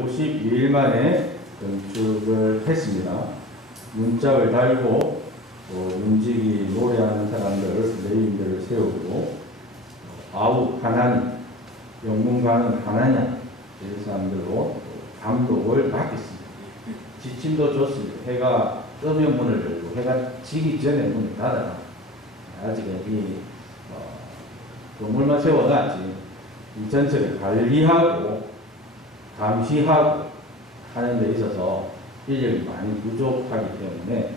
52일 만에 건축을 했습니다. 문짝을 달고 문지기 노래하는 사람들, 레인들을 세우고 아우 하나님, 영문가는 하나냐 이런 사람들로 감독을 맡겼습니다. 지침도 줬습니다. 해가 뜨면 문을 열고 해가 지기 전에 문을 닫아라. 아직 이 건물만 세워놨지 이 전체를 관리하고 감시하고 하는 데 있어서 인력이 많이 부족하기 때문에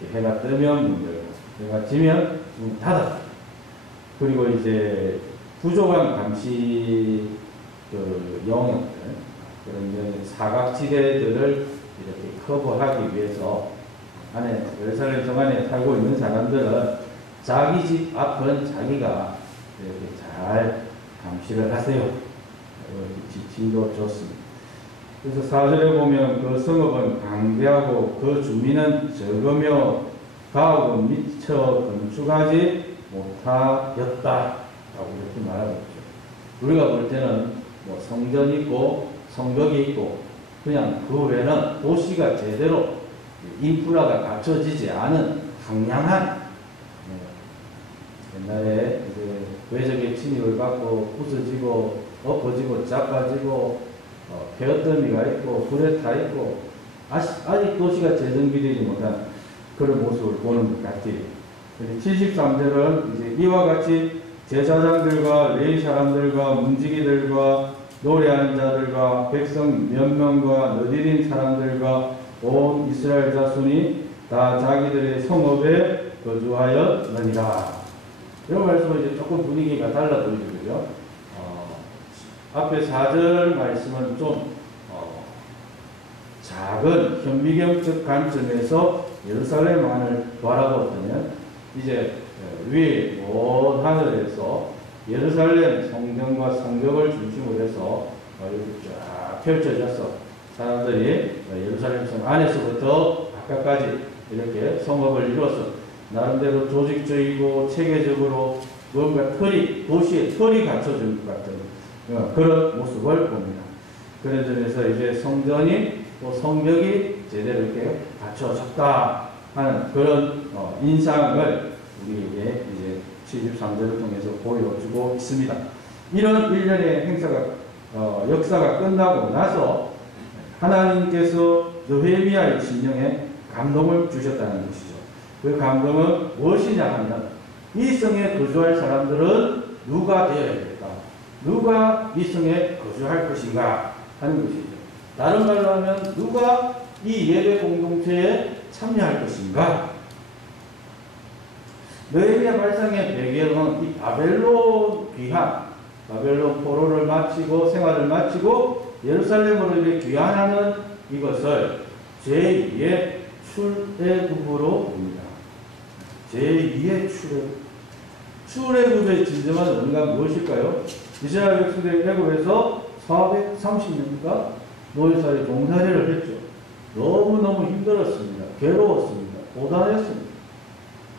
이렇게 해가 뜨면 문 열고 해가 지면 문 닫아. 그리고 이제 부족한 감시 영역들, 그런 사각지대들을 이렇게 커버하기 위해서 안에 예루살렘 성 안에 살고 있는 사람들은 자기 집 앞은 자기가 이렇게 잘 감시를 하세요. 지침도 줬습니다. 그래서 4절에 보면 그 성읍은 강대하고 그 주민은 적으며 가옥은 미처 건축하지 못하였다 라고 이렇게 말하고 있죠. 우리가 볼 때는 뭐 성전이 있고 성벽이 있고 그냥 그 외에는 도시가 제대로 인프라가 갖춰지지 않은 강량한, 옛날에 이제 외적의 침입을 받고 부서지고 엎어지고 자빠지고 폐어더미가 있고 불에 타 있고 아직 도시가 재정비되지 못한 그런 모습을 보는 것 같아요. 73절은 이제 이와 같이 제사장들과 레위 사람들과 문지기들과 노래하는 자들과 백성 몇 명과 너디린 사람들과 온 이스라엘 자손이 다 자기들의 성읍에 거주하였느니라. 이런 말씀은 이제 조금 분위기가 달라 보이죠. 앞에 4절 말씀은 좀 작은 현미경적 관점에서 예루살렘만을 바라보면 이제 위에 먼 하늘에서 예루살렘 성전과 성벽을 중심으로 해서 이렇게 쫙 펼쳐져서 사람들이 예루살렘 성 안에서부터 바깥까지 이렇게 성읍을 이루어서 나름대로 조직적이고 체계적으로 뭔가 도시에 털이 갖춰진 것 같은 그런 모습을 봅니다. 그런 점에서 이제 성전이 또 성벽이 제대로 이렇게 갖춰졌다 하는 그런 인상을 우리에게 이제 73절을 통해서 보여주고 있습니다. 이런 일련의 행사가 역사가 끝나고 나서 하나님께서 느헤미야의 심령에 감동을 주셨다는 것이죠. 그 감동은 무엇이냐 하면 이 성에 거주할 사람들은 누가 되어야겠다. 누가 이 성에 거주할 것인가 하는 것이죠. 다른 말로 하면 누가 이 예배 공동체에 참여할 것인가. 느헤미야 발상의 배경은 이 바벨론 귀환, 바벨론 포로를 마치고 생활을 마치고 예루살렘으로 이렇게 귀환하는 이것을 제2의 출애굽으로 봅니다. 제2의 출애굽의 진정한 의미가 무엇일까요? 이스라엘 백성들이 애굽에서 430년간 노예살이 종살이를 했죠. 너무너무 힘들었습니다. 괴로웠습니다. 고단했습니다.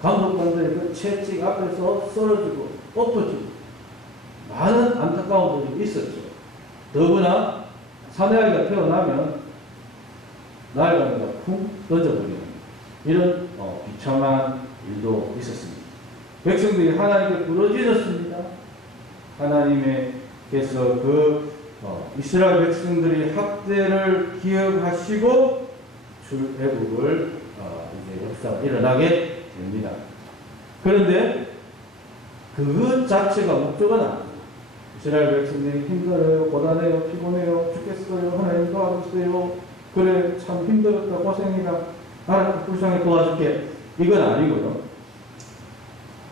감독관들이 그 채찍 앞에서 쓰러지고 엎어지고 많은 안타까운 일이 있었죠. 더구나 사내아이가 태어나면 나이가 쿵 던져버리는 이런 비참한 일도 있었습니다. 백성들이 하나님께 부르짖었습니다. 하나님께서 이스라엘 백성들이 학대를 기억하시고 출애굽을 이제 역사가 일어나게 됩니다. 그런데 그 자체가 목적은 아닙니다. 이스라엘 백성들이 힘들어요, 고단해요, 피곤해요, 죽겠어요, 하나님 도와주세요. 그래 참 힘들었다, 고생이다, 나를 불쌍히 도와줄게. 이건 아니고요.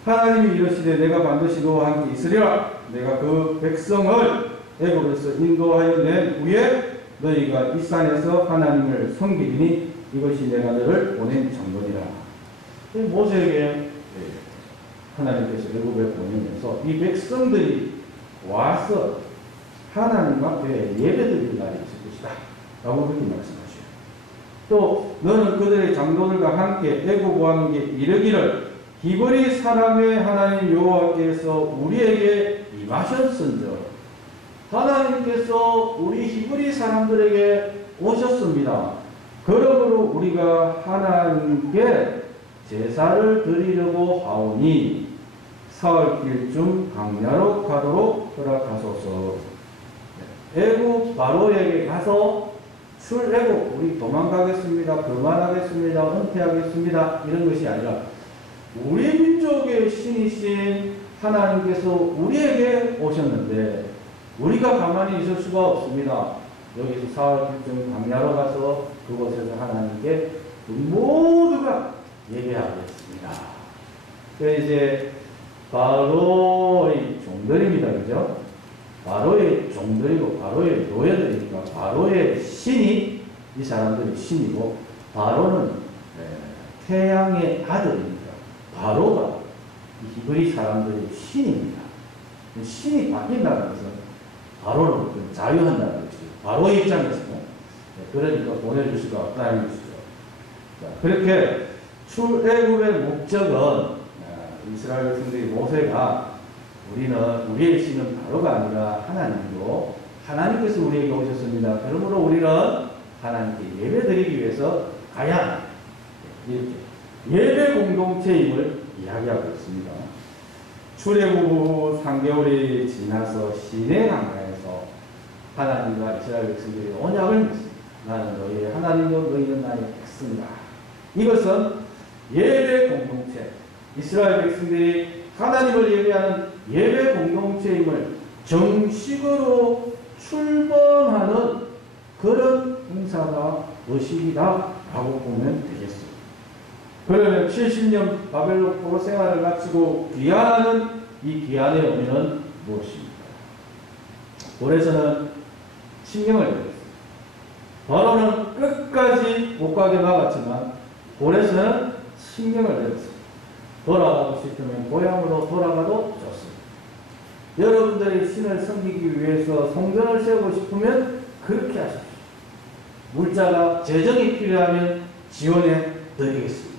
하나님이 이러시되 내가 반드시 너와 함께 있으리라. 내가 그 백성을 애굽에서 인도하여 낸 후에 너희가 이 산에서 하나님을 섬기리니 이것이 내가 너를 보낸 정도니라. 모세에게 하나님께서 애굽에 보내면서 이 백성들이 와서 하나님 앞에 예배드릴 날이 있을 것이다 라고 그렇게 말씀하셔요. 또 너는 그들의 장로들과 함께 애굽 왕에게 이르기를 히브리 사람의 하나님 여호와께서 우리에게 임하셨은즉 하나님께서 우리 히브리 사람들에게 오셨습니다. 그러므로 우리가 하나님께 제사를 드리려고 하오니 사흘길쯤 광야로 가도록 허락하소서. 애굽 바로에게 가서 출애굽 우리 도망가겠습니다, 그만하겠습니다, 은퇴하겠습니다 이런 것이 아니라 우리 민족의 신이신 하나님께서 우리에게 오셨는데 우리가 가만히 있을 수가 없습니다. 여기서 사흘쯤 광야로 가서 그곳에서 하나님께 모두가 예배하겠습니다. 이제 바로의 종들입니다. 그죠? 바로의 종들이고 바로의 노예들이니까 바로의 신이 이 사람들이 신이고 바로는 태양의 아들이니까 바로가 이 히브리 사람들의 신입니다. 신이 바뀐다는 것은 바로는 자유한다는 것이죠. 바로의 입장에서는 그러니까 보내줄 수가 없다는 것이죠. 자, 그렇게 출애굽의 목적은 이스라엘 백성들이 모세가 우리의 신은 바로가 아니라 하나님이고 하나님께서 우리에게 오셨습니다. 그러므로 우리는 하나님께 예배드리기 위해서 가야 이렇게 예배 공동체임을 이야기하고 있습니다. 출애굽 후 3개월이 지나서 시내 강가에서 하나님과 이스라엘 백성들이 언약을 맺습니다. 나는 너희의 하나님이고 너희는 나의 백성이다. 이것은 예배 공동체, 이스라엘 백성들이 하나님을 예배하는 예배 공동체임을 정식으로 출범하는 그런 행사가 의식이다 라고 보면 되겠습니다. 그러면 70년 바벨론 포로 생활을 마치고 귀환하는 이 귀환의 의미는 무엇입니까? 고레서는 신경을 내렸습니다. 바로는 끝까지 못 가게 막았지만 고레서는 신경을 내렸습니다. 돌아가고 싶으면 고향으로 돌아가도 좋습니다. 여러분들이 신을 섬기기 위해서 성전을 세우고 싶으면 그렇게 하십시오. 물자가 재정이 필요하면 지원해 드리겠습니다.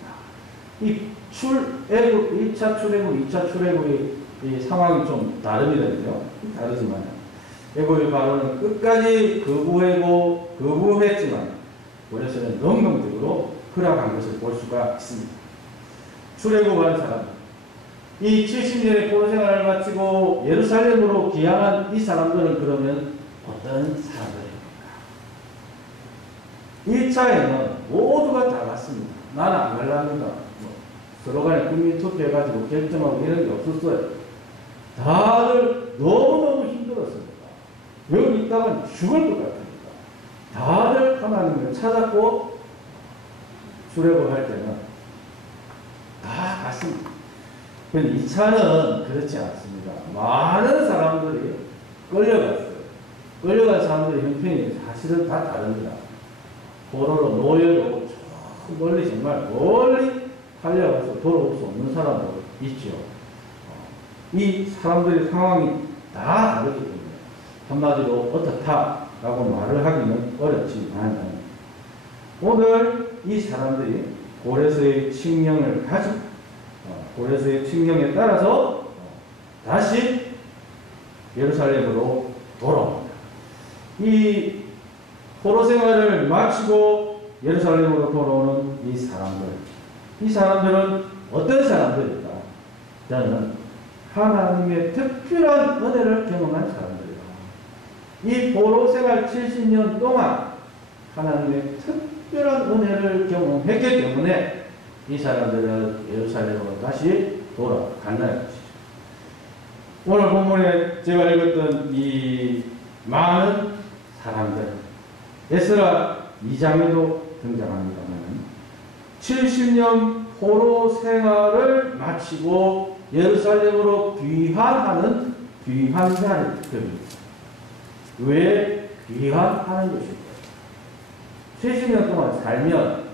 이 출애굽 1차 출애굽, 2차 출애굽의 이 상황이 좀 다릅니다. 그죠? 다르지만 애굽의 바로는 끝까지 거부했지만 고레서는 능동적으로 허락한 것을 볼 수가 있습니다. 출애굽한 사람, 이 70년의 포로 생활을 마치고 예루살렘으로 귀환한 이 사람들은 그러면 어떤 사람들입니까? 1차에는 모두가 다 갔습니다. 나는 안 갈랍니다. 서로 간에 국민 투표해가지고 결정하고 이런 게 없었어요. 다들 너무너무 힘들었습니다. 여기 있다가 죽을 것 같으니까. 다들 하나님을 찾았고 출애굽할 때는 다 갔습니다. 그런데 2차는 그렇지 않습니다. 많은 사람들이 끌려갔어요. 끌려간 사람들의 형편이 사실은 다 다릅니다. 포로로 노예로 멀리 정말 멀리 달려가서 돌아올 수 없는 사람도 있죠. 이 사람들의 상황이 다 다르기 때문에 한마디로 어떻다라고 말을 하기는 어렵지만 오늘 이 사람들이 고레서의 칙령을 가지고 고레서의 칙령에 따라서 다시 예루살렘으로 돌아옵니다. 이 포로 생활을 마치고 예루살렘으로 돌아오는 이 사람들은 어떤 사람들일까? 저는 하나님의 특별한 은혜를 경험한 사람들이다. 이 포로 생활 70년 동안 하나님의 특별한 은혜를 경험했기 때문에 이 사람들은 예루살렘으로 다시 돌아간다는 것이죠. 오늘 본문에 제가 읽었던 이 많은 사람들, 에스라 2장에도 등장합니다만 70년 포로 생활을 마치고 예루살렘으로 귀환하는 귀환자들입니다. 왜 귀환하는 것일까요? 70년 동안 살면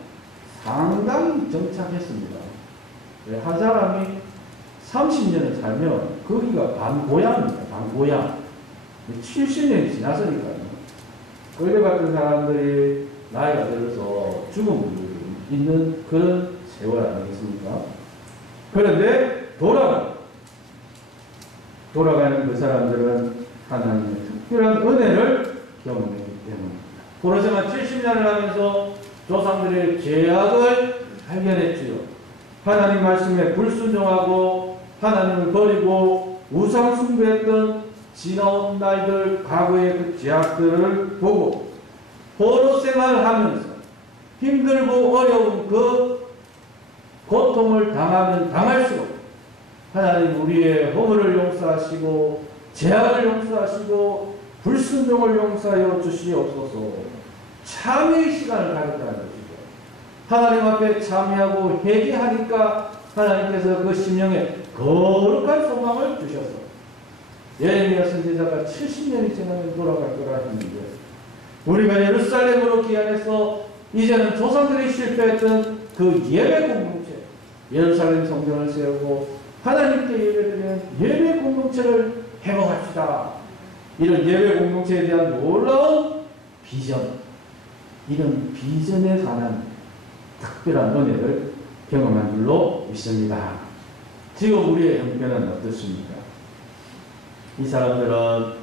상당히 정착했습니다. 한 사람이 30년을 살면 거기가 반고향입니다. 반고향. 70년이 지났으니까요. 끌려갔던 사람들이 나이가 들어서 죽은 분들이 있는 그런 세월 아니겠습니까? 그런데 돌아가는 그 사람들은 하나님의 특별한 은혜를 경험했기 때문입니다. 포로생활 70년을 하면서 조상들의 죄악을 발견했지요. 하나님 말씀에 불순종하고 하나님을 버리고 우상 숭배했던 지나온 날들 과거의 그 죄악들을 보고 포로 생활하면서 힘들고 어려운 그 고통을 당하면 당할수록 하나님 우리의 허물을 용서하시고 죄악을 용서하시고 불순종을 용서하여 주시옵소서. 참회의 시간을 가졌다는 것이죠. 하나님 앞에 참회하고 회개하니까 하나님께서 그 심령에 거룩한 소망을 주셔서 예레미야 선지자가 70년이 지나면 돌아갈 거라 했는데 우리가 예루살렘으로 귀환해서 이제는 조상들이 실패했던 그 예배 공동체, 예루살렘 성전을 세우고 하나님께 예배드리는 예배 공동체를 회복합시다. 이런 예배 공동체에 대한 놀라운 비전, 이런 비전에 관한 특별한 은혜를 경험한 줄로 믿습니다. 지금 우리의 형편은 어떻습니까? 이 사람들은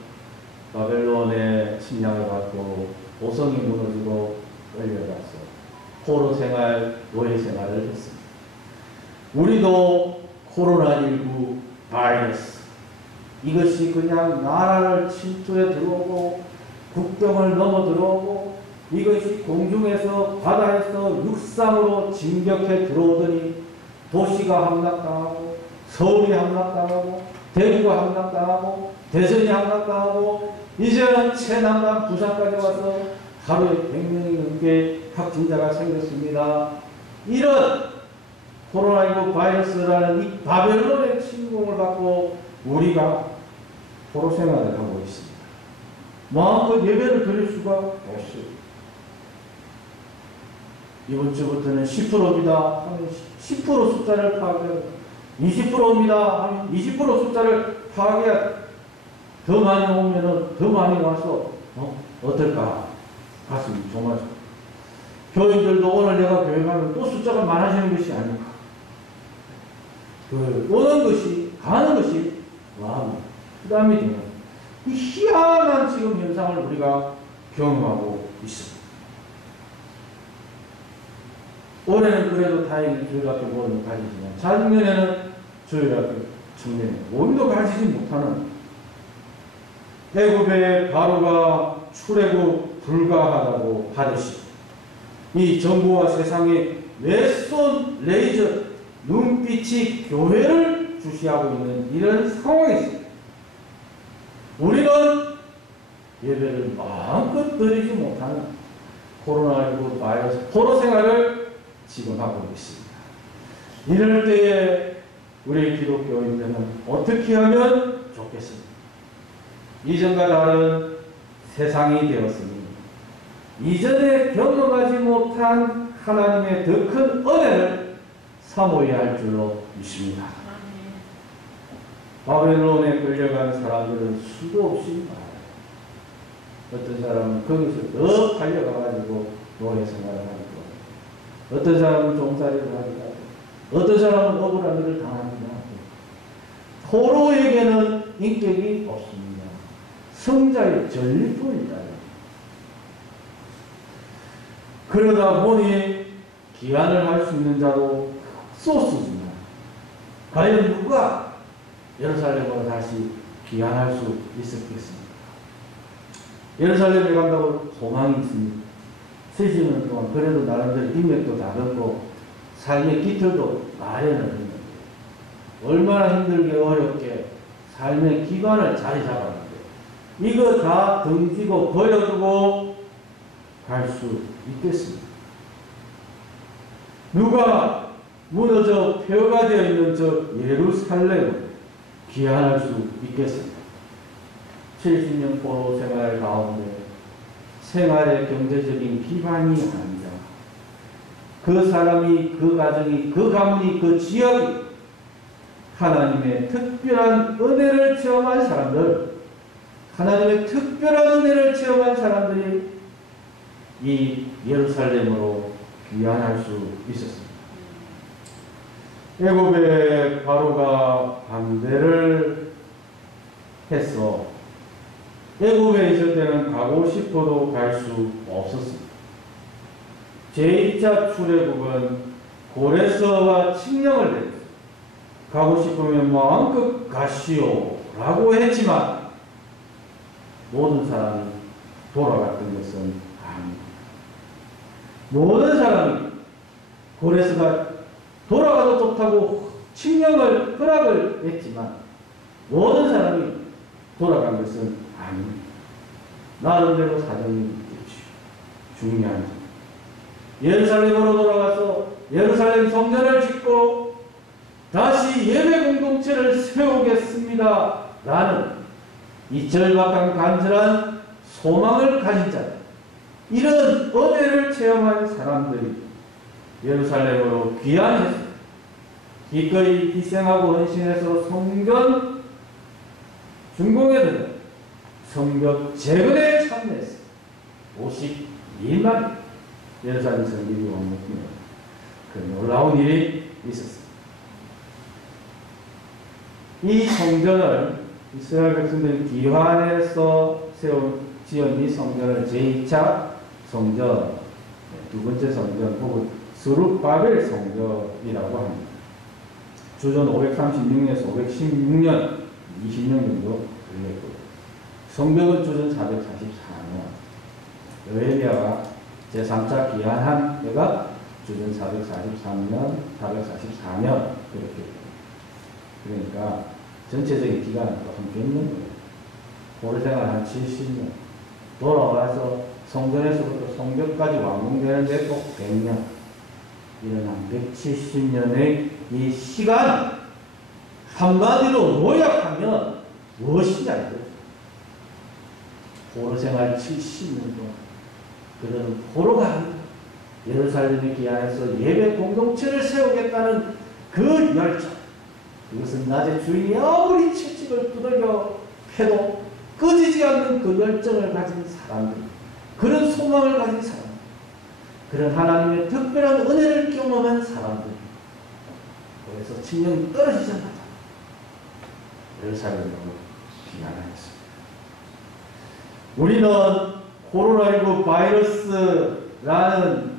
바벨론의 침략을 받고 오성이 무너지고 끌려가서 포로 생활, 노예 생활을 했습니다. 우리도 코로나19 바이러스, 이것이 그냥 나라를 침투해 들어오고 국경을 넘어 들어오고 이것이 공중에서 바다에서 육상으로 진격해 들어오더니 도시가 함락당하고 서울이 함락당하고 대구가 함락당하고 대전이 함락당하고 이제는 최남단 부산까지 와서 하루에 100명이 넘게 확진자가 생겼습니다. 이런 코로나19 바이러스라는 이 바벨론의 침공을 받고 우리가 포로 생활을 하고 있습니다. 마음껏 예배를 드릴 수가 없어요. 이번 주부터는 10%입니다 하면 10% 숫자를 파악해야 20%입니다 하면 20% 숫자를 파악해야 더 많이 오면은 더 많이 와서 어떨까 가슴이 조마조. 교인들도 오늘 내가 교회 가면 또 숫자가 많아지는 것이 아닐까. 오는 것이 가는 것이 마음이 부담이 되는 이 희한한 지금 현상을 우리가 경험하고 있습니다. 올해는 그래도 다행히 주일학교 모임을 가지지만 작년에는 주일학교 청년회 모임도 가지지 못하는 애굽의 바로가 출애굽 불가하다고 하듯이 이 정부와 세상의 뇌쏜 레이저 눈빛이 교회를 주시하고 있는 이런 상황에서 우리는 예배를 마음껏 드리지 못하는 코로나19 바이러스 포로 생활을 지금 하고 있습니다. 이럴 때에 우리 기독교인들은 어떻게 하면 좋겠습니까? 이전과 다른 세상이 되었으니 이전에 경험하지 못한 하나님의 더 큰 은혜를 사모해야 할 줄로 믿습니다. 바벨론에 끌려간 사람들은 수도 없이 많아요. 어떤 사람은 거기서 더 달려가가지고 노예 생활을 하고 어떤 사람은 종살이를 하기도 하고 어떤 사람은 억울한 일을 당하기도 하고 포로에게는 인격이 없습니다. 성자의 전리품이다. 그러다 보니 기한을 할 수 있는 자도 소수지만 과연 누가 예루살렘으로 다시 귀환할 수 있었겠습니까? 예루살렘에 간다고 소망이 있습니다. 30년 동안 그래도 나름대로 인맥도 다듬고 삶의 기틀도 마련을 했는데 얼마나 힘들게 어렵게 삶의 기반을 자리 잡았는데 이거 다 던지고 버려두고 갈 수 있겠습니까? 누가 무너져 폐허가 되어 있는 저 예루살렘을 귀환할 수 있겠습니까? 70년 포로 생활 가운데 생활의 경제적인 기반이 아니라 그 사람이, 그 가정이, 그 가문이, 그 지역이 하나님의 특별한 은혜를 체험한 사람들, 하나님의 특별한 은혜를 체험한 사람들이 이 예루살렘으로 귀환할 수 있었습니다. 애굽의 바로가 반대를 해서 애굽에 있을 때는 가고 싶어도 갈 수 없었습니다. 제2차 출애굽은 고레스와 칙령을 내렸어요. 가고 싶으면 마음껏 가시오 라고 했지만 모든 사람이 돌아갔던 것은 아닙니다. 모든 사람이 고레스가 돌아가도 좋다고 칙령을 허락을 했지만 모든 사람이 돌아간 것은 아닙니다. 나름대로 사정이 있겠죠. 중요한 점. 예루살렘으로 돌아가서 예루살렘 성전을 짓고 다시 예배 공동체를 세우겠습니다 라는 이 절박한 간절한 소망을 가진 자, 이런 은혜를 체험한 사람들이 예루살렘으로 귀환해서 기꺼이 희생하고 헌신해서 성전 준공에 들어 성벽 재건에 참여해서 52만 예루살렘 성벽이 왕복이며 그 놀라운 일이 있었습니다. 이 성전을 이스라엘 백성들이 기환해서 지은 이 성전을 제2차 성전, 두 번째 성전 혹은 스룹바벨 성전이라고 합니다. 주전 536년에서 516년, 20년 정도 걸렸고, 성벽은 주전 444년, 느헤미야가 제3차 기한한 해가 주전 443년, 444년 그렇게. 그러니까 전체적인 기간은 한 100년 거예요. 고려생활 한 70년. 돌아와서 성전에서부터 성벽까지 완공되는데 또 100년. 이런 한 170년의 이 시간, 한마디로 요약하면 무엇이냐 이거죠. 포로생활 70년 동안 그들은 포로가 예루살렘에 귀환해서 예배 공동체를 세우겠다는 그 열정, 이것은 낮에 주인이 아무리 채찍을 두들겨 해도 꺼지지 않는 그 열정을 가진 사람들, 그런 소망을 가진 사람들, 그런 하나님의 특별한 은혜를 경험한 사람들. 그래서 칙령이 떨어지자마자 예루살렘으로 귀환하였습니다. 우리는 코로나19 바이러스라는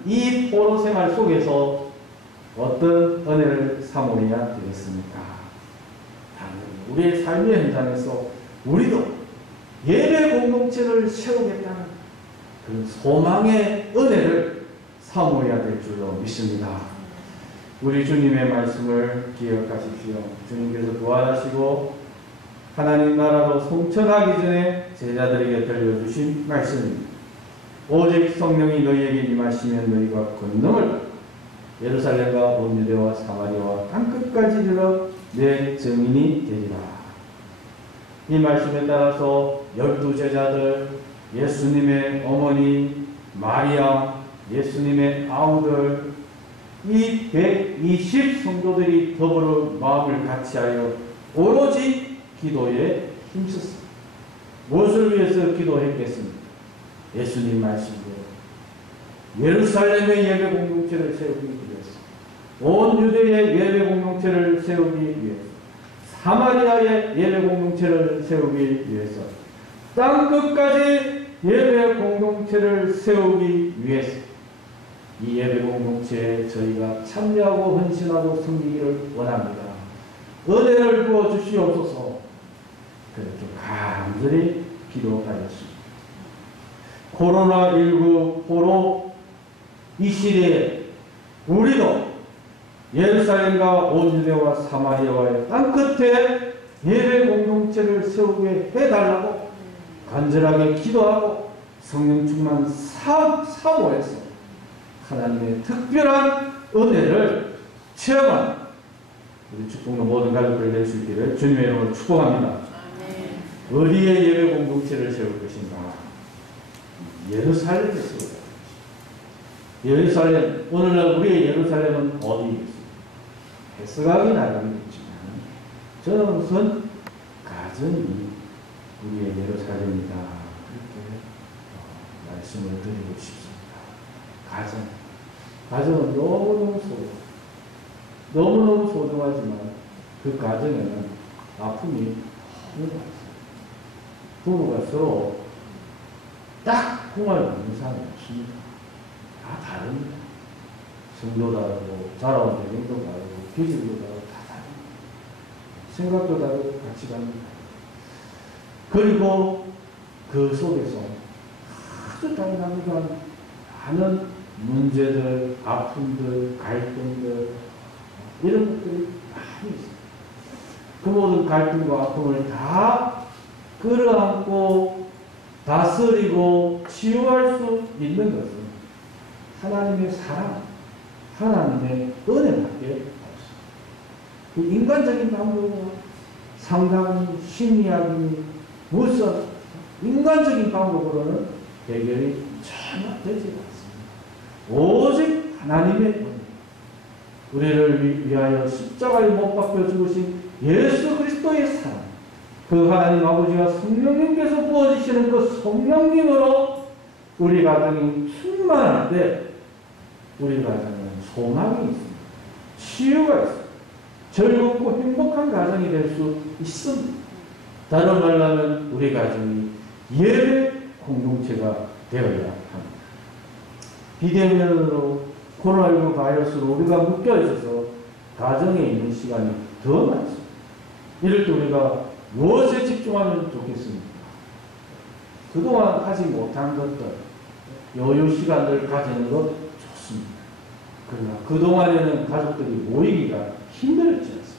이 포로 생활 속에서 어떤 은혜를 사모해야 되겠습니까? 우리의 삶의 현장에서 우리도 예배 공동체를 세우겠다는 그 소망의 은혜를 사모해야 될 줄로 믿습니다. 우리 주님의 말씀을 기억하십시오. 주님께서 부활하시고 하나님 나라로 성천하기 전에 제자들에게 들려주신 말씀입니다. 오직 성령이 너희에게 임하시면 너희가 권능을 받고 예루살렘과 온 유대와 사마리아와 땅끝까지 이르러 내 증인이 되리라. 이 말씀에 따라서 12제자들, 예수님의 어머니 마리아, 예수님의 아우들, 이 120 성도들이 더불어 마음을 같이하여 오로지 기도에 힘썼습니다. 무엇을 위해서 기도했겠습니까? 예수님 말씀대로 예루살렘의 예배 공동체를 세우기 위해서, 온 유대의 예배 공동체를 세우기 위해서, 사마리아의 예배 공동체를 세우기 위해서, 땅끝까지 예배 공동체를 세우기 위해서 이 예배 공동체에 저희가 참여하고 헌신하고 섬기기를 원합니다. 은혜를 부어 주시옵소서. 그렇게 간절히 기도하였습니다. 코로나19 포로 이 시대에 우리도 예루살렘과 온 유대와 사마리아와의 땅끝에 예배 공동체를 세우게 해달라고 간절하게 기도하고 성령 충만 사모해서 하나님의 특별한 은혜를 체험한 우리 축복의 모든 가족들 될 수 있기를 주님의 이름으로 축복합니다. 어디에 예배 공동체를 세울 것인가? 예루살렘에서. 예루살렘, 오늘날 우리의 예루살렘은 어디겠습니까? 해석하기 나름이겠지만 저는 우선 가정이 우리의 예루살렘이다. 그렇게 말씀을 드리고 싶습니다. 가정은 너무너무 너무너무 소중하지만 그 가정에는 아픔이 너무 많습니다. 부부가 서로 딱 궁합이 맞는 사람이 없습니다. 다 다릅니다. 성도 다르고, 자라온 배경도 다르고, 기질도 다르고, 다 다릅니다. 생각도 다르고, 가치관도 다르고. 그리고 그 속에서 아주 다양한 많은 문제들, 아픔들, 갈등들, 이런 것들이 많이 있습니다. 그 모든 갈등과 아픔을 다 끌어안고 다스리고 치유할 수 있는 것은 하나님의 사랑, 하나님의 은혜밖에 없습니다. 그 인간적인 방법은 상담이, 심리학이, 무슨 인간적인 방법으로는 해결이 전혀 되지 않습니다. 오직 하나님의 은혜, 우리를 위하여 십자가에 못 박혀 죽으신 예수 그리스도의 사랑, 그 하나님 아버지와 성령님께서 부어주시는 그 성령님으로 우리 가정이 충만할 때 우리 가정은 소망이 있습니다. 치유가 있습니다. 즐겁고 행복한 가정이 될 수 있습니다. 다른 말로 하면 우리 가정이 예배 공동체가 되어야 합니다. 비대면으로 코로나19 바이러스로 우리가 묶여 있어서 가정에 있는 시간이 더 많습니다. 이럴 때 우리가 무엇에 집중하면 좋겠습니까? 그동안 하지 못한 것들, 여유 시간을 가지는 것 좋습니다. 그러나 그동안에는 가족들이 모이기가 힘들었지 않습니까?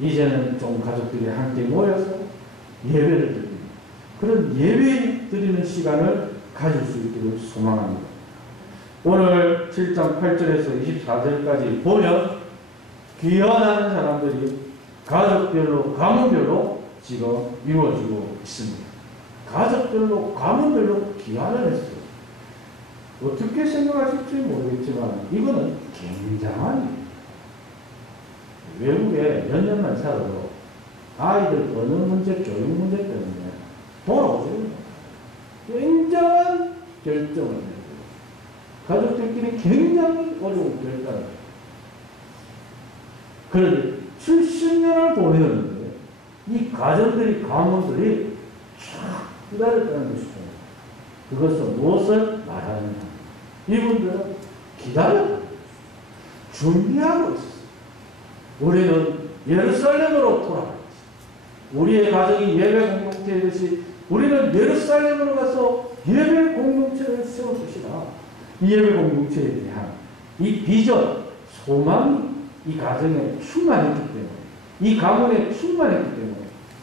이제는 좀 가족들이 함께 모여서 예배를 드립니다. 그런 예배 드리는 시간을 가질 수 있기를 소망합니다. 오늘 7장 8절에서 24절까지 보면 귀환하는 사람들이 가족별로, 가문별로 지금 이루어지고 있습니다. 가족별로, 가문별로 귀환을 했어요. 어떻게 생각하실지 모르겠지만 이거는 굉장한 일이에요. 외국에 몇 년만 살아도 아이들 어느 문제, 교육 문제 때문에 돌아오지 못해요. 굉장한 결정을 해요. 가족들끼리 굉장히 어려운 결정을 해요. 그런데 70년을 보내었는데 이 가정들이, 가문들이 쫙 기다렸다는 것이죠. 그것은 무엇을 말하느냐. 이분들은 기다렸다. 준비하고 있었어요. 우리는 예루살렘으로 돌아가야지. 우리의 가정이 예배 공동체이듯이 우리는 예루살렘으로 가서 예배 공동체를 세울 것이다. 이 예배 공동체에 대한 이 비전, 소망이 이 가정에 충만했기 때문에, 이 가문에 충만했기 때문에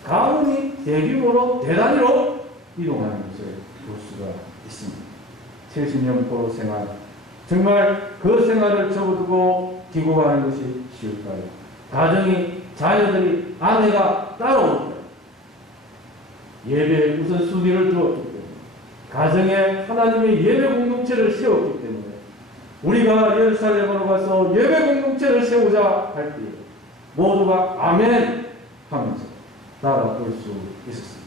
가문이 대규모로, 대단위로 이동하는 것을 볼 수가 있습니다. 70년 포로 생활, 정말 그 생활을 접어두고 귀국하는 것이 쉬울까요? 가정이, 자녀들이, 아내가 따라올까요? 예배에 우선순위를 두었기 때문에, 가정에 하나님의 예배 공동체를 세웠기 때문에 우리가 예루살렘으로 가서 예배 공동체를 세우자 할 때 모두가 아멘 하면서 따라올 수 있었습니다.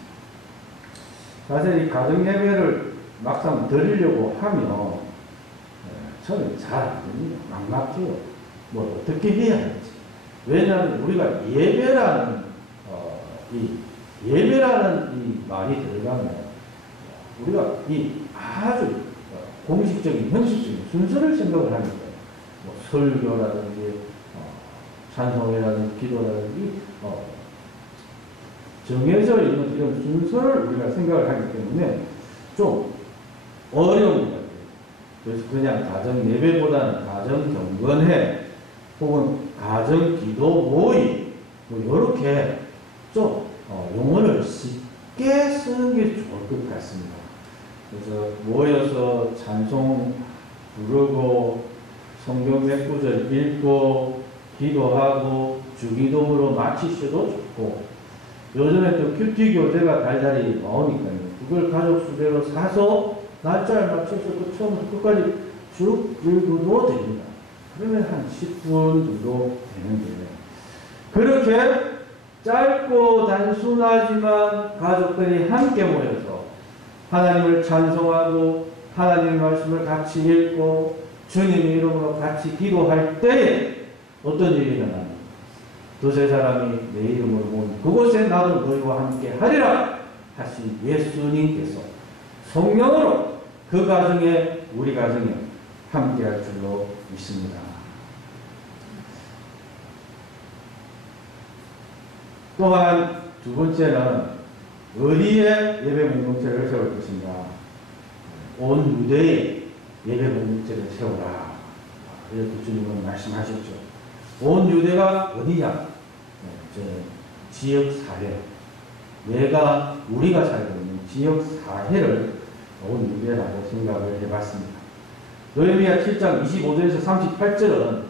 사실 이 가정 예배를 막상 드리려고 하면 저는 잘 안 됩니다. 막막해요. 뭐 어떻게 해야 할지. 왜냐하면 우리가 예배라는 이 말이 들어가면 우리가 이 아주 공식적인, 형식적인 순서를 생각을 하는 거예요. 뭐 설교라든지 찬송회라든지 기도라든지 정해져 있는 이런 순서를 우리가 생각을 하기 때문에 좀 어려운 것 같아요. 그래서 그냥 가정 예배보다는 가정 경건회 혹은 가정 기도 모임 뭐 이렇게 좀 용어를 쉽게 쓰는 게 좋을 것 같습니다. 그래서 모여서 찬송 부르고 성경 몇 구절 읽고 기도하고 주기도문으로 마치셔도 좋고, 요즘에 또 큐티 교재가 달달이 나오니까요. 그걸 가족 수대로 사서 날짜를 맞춰서 그 처음부터 끝까지 쭉 읽어도 됩니다. 그러면 한 10분 정도 되는데, 그렇게 짧고 단순하지만 가족들이 함께 모여서 하나님을 찬송하고 하나님의 말씀을 같이 읽고 주님의 이름으로 같이 기도할 때에 어떤 일이 일어납니까? 두세 사람이 내 이름으로 모인 그곳에 나도 너희와 함께 하리라. 하신 예수님께서 성령으로 그 가정에, 우리 가정에 함께할 줄로 믿습니다. 또한 두 번째는 어디에 예배 공동체를 세울 것인가? 온 유대에 예배 공동체를 세우라. 이렇게 주님은 말씀하셨죠. 온 유대가 어디냐? 지역 사회. 우리가 살고 있는 지역 사회를 온 유대라고 생각을 해봤습니다. 느헤미야 7장 25절에서 38절은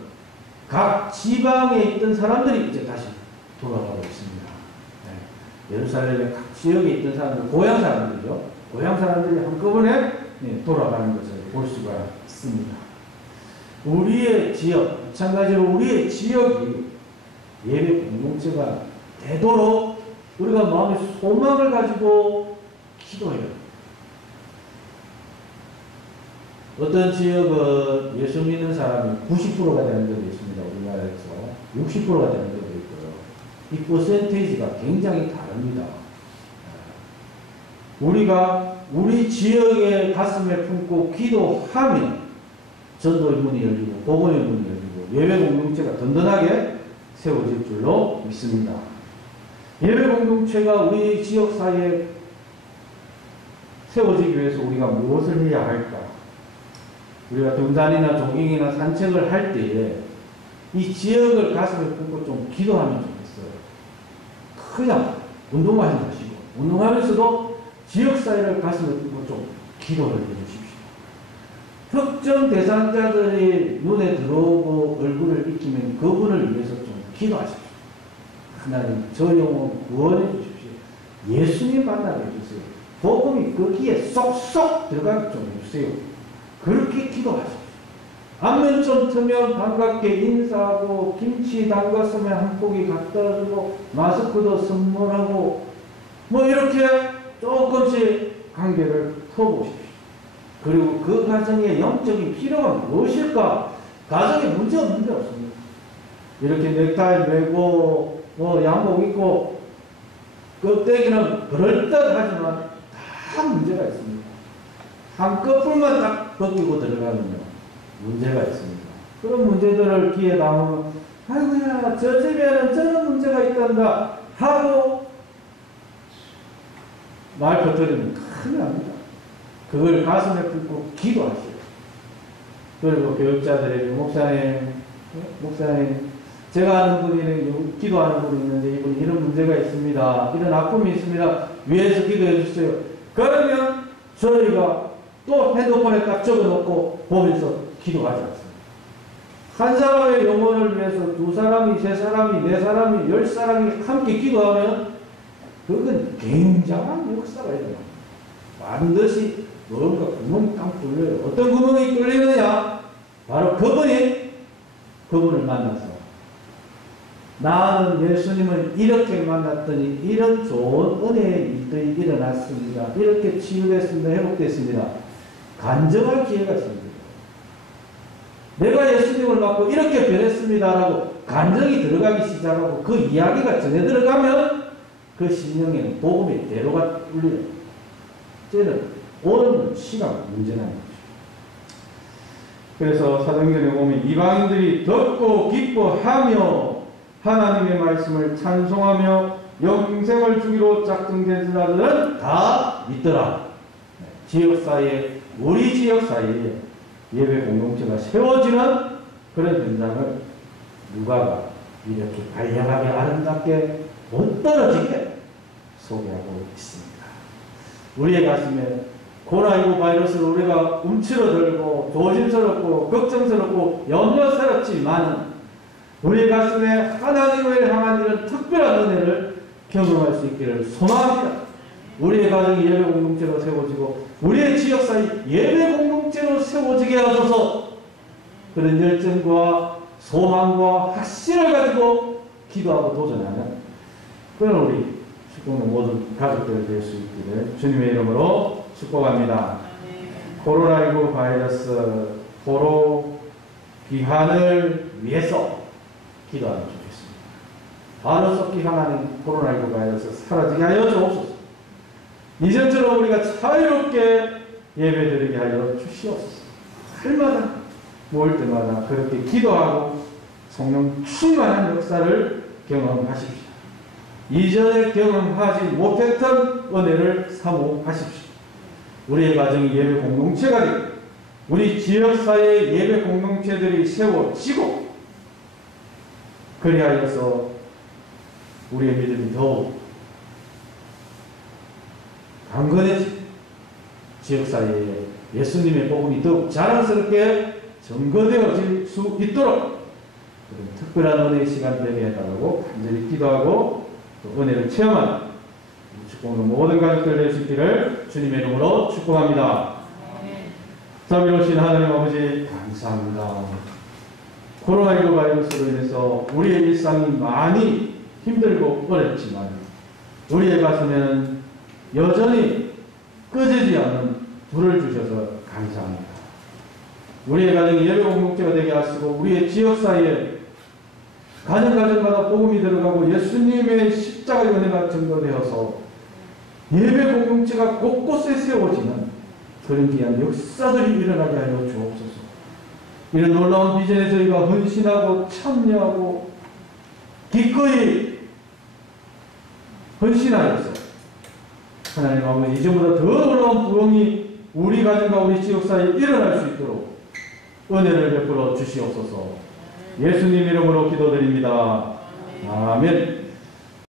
각 지방에 있던 사람들이 이제 다시 돌아가고 있습니다. 예루살렘의 각 지역에 있던 사람들, 고향 사람들이죠. 고향 사람들이 한꺼번에 돌아가는 것을 볼 수가 있습니다. 우리의 지역, 마찬가지로 우리의 지역이 예배 공동체가 되도록 우리가 마음의 소망을 가지고 기도해요. 어떤 지역은 예수 믿는 사람이 90%가 되는 적이 있습니다. 우리나라에서 60%가 되는 적이 있고요. 이 퍼센테이지가 굉장히 다릅니다. 우리가 우리 지역의 가슴에 품고 기도하면 전도의 문이 열리고 복음의 문이 열리고 예배 공동체가 든든하게 세워질 줄로 믿습니다. 예배 공동체가 우리 지역 사이에 세워지기 위해서 우리가 무엇을 해야 할까? 우리가 등산이나 조깅이나 산책을 할 때에 이 지역을 가슴에 품고 좀 기도하면 좋겠어요. 그냥 운동만 하지 마시고 운동하면서도 지역 사회를 가슴에 품고 좀 기도를 해주십시오. 특정 대상자들이 눈에 들어오고 얼굴을 익히면 그분을 위해서 좀 기도하십시오. 하나님 저 영혼 구원해 주십시오. 예수님 만나게 해주세요. 복음이 거기에 쏙쏙 들어가게 좀 해주세요. 그렇게 기도하십시오. 안면 좀 트면 반갑게 인사하고 김치 담갔으면 한 포기 갖다 주고 마스크도 선물하고 뭐 이렇게 조금씩 관계를 터보십시오. 그리고 그 가정의 영적인 필요가 무엇일까? 가정에 문제 없는 데 없습니다. 이렇게 넥타이 매고 뭐 양복 입고 껍데기는 그럴듯하지만 다 문제가 있습니다. 한꺼풀만 딱 벗기고 들어가면요 문제가 있습니다. 그런 문제들을 귀에 담으면 아이고야 저 집에는 저런 문제가 있단다 하고 말 퍼뜨리면 큰일 납니다. 그걸 가슴에 품고 기도하세요. 그리고 교육자들에게 목사님 제가 아는 분이 기도하는 분이 있는데 이분이 이런 문제가 있습니다. 이런 아픔이 있습니다. 위에서 기도해 주세요. 그러면 저희가 또 핸드폰에 딱 적어놓고 보면서 기도하지 않습니다. 한 사람의 영혼을 위해서 두 사람이, 세 사람이, 네 사람이, 10사람이 함께 기도하면 그건 굉장한 역사가 일어납니다. 반드시 뭔가 구멍이 딱 뚫려요. 어떤 구멍이 뚫리느냐? 바로 그분을 만나서 나는 예수님을 이렇게 만났더니 이런 좋은 은혜의 일들이 일어났습니다. 이렇게 치유됐습니다. 회복됐습니다. 간증할 기회가 있습니다. 내가 예수님을 받고 이렇게 변했습니다라고 간증이 들어가기 시작하고 그 이야기가 전해 들어가면 그 심령에는 복음의 대로가 뚫려요. 이제는 오는 시간 문제는 거죠. 그래서 사도행전에 보면 이방인들이 듣고 기뻐하며 하나님의 말씀을 찬송하며 영생을 주기로 작정된 자들은 다 믿더라. 지역사회에 우리 지역사회에 예배 공동체가 세워지는 그런 현장을 누가가 이렇게 발랄하게 아름답게 못 떨어지게 소개하고 있습니다. 우리의 가슴에 코로나19 바이러스를 우리가 움츠러들고 조심스럽고 걱정스럽고 염려스럽지만 우리 가슴에 하나님을 향한 이런 특별한 은혜를 경험할 수 있기를 소망합니다. 우리의 가정이 예배 공동체로 세워지고 우리의 지역사회 예배 공동체로 세워지게 하소서. 그런 열정과 소망과 확신을 가지고 기도하고 도전하는 그런 우리 축복의 모든 가족들 될 수 있기를 주님의 이름으로 축복합니다. 코로나19 바이러스 포로 귀환을 위해서 기도하면 좋겠습니다. 바로 썩기 향하는 코로나19 바이러스 사라지게 하여 주옵소서. 이전처럼 우리가 자유롭게 예배드리게 하여 주시옵소서. 날마다 모일 때마다 그렇게 기도하고 성령 충만한 역사를 경험하십시오. 이전에 경험하지 못했던 은혜를 사모하십시오. 우리의 가정이 예배 공동체가 되고 우리 지역사회의 예배 공동체들이 세워지고 그리하여서 우리의 믿음이 더욱 강건해지고 지역사회에 예수님의 복음이 더욱 자랑스럽게 증거되어질 수 있도록 그런 특별한 은혜의 시간 되게 해달라고 간절히 기도하고 또 은혜를 체험하는 축복하는 모든 가족들 될 수 있기를 주님의 이름으로 축복합니다. 자비로우신 하나님 아버지 감사합니다. 코로나19 바이러스로 인해서 우리의 일상이 많이 힘들고 어렵지만 우리의 가슴에는 여전히 꺼지지 않는 불을 주셔서 감사합니다. 우리의 가정이 예배 공동체가 되게 하시고 우리의 지역사회에 가정가정마다 복음이 들어가고 예수님의 십자가의 은혜가 증거되어서 예배 공동체가 곳곳에 세워지는 그런 귀한 역사들이 일어나게 하여 주옵소서. 이런 놀라운 비전에 저희가 헌신하고 참여하고 기꺼이 헌신하여서 하나님 아버지 이전보다 더 놀라운 부흥이 우리 가정과 우리 지역사회에 일어날 수 있도록 은혜를 베풀어 주시옵소서. 예수님 이름으로 기도드립니다. 아멘.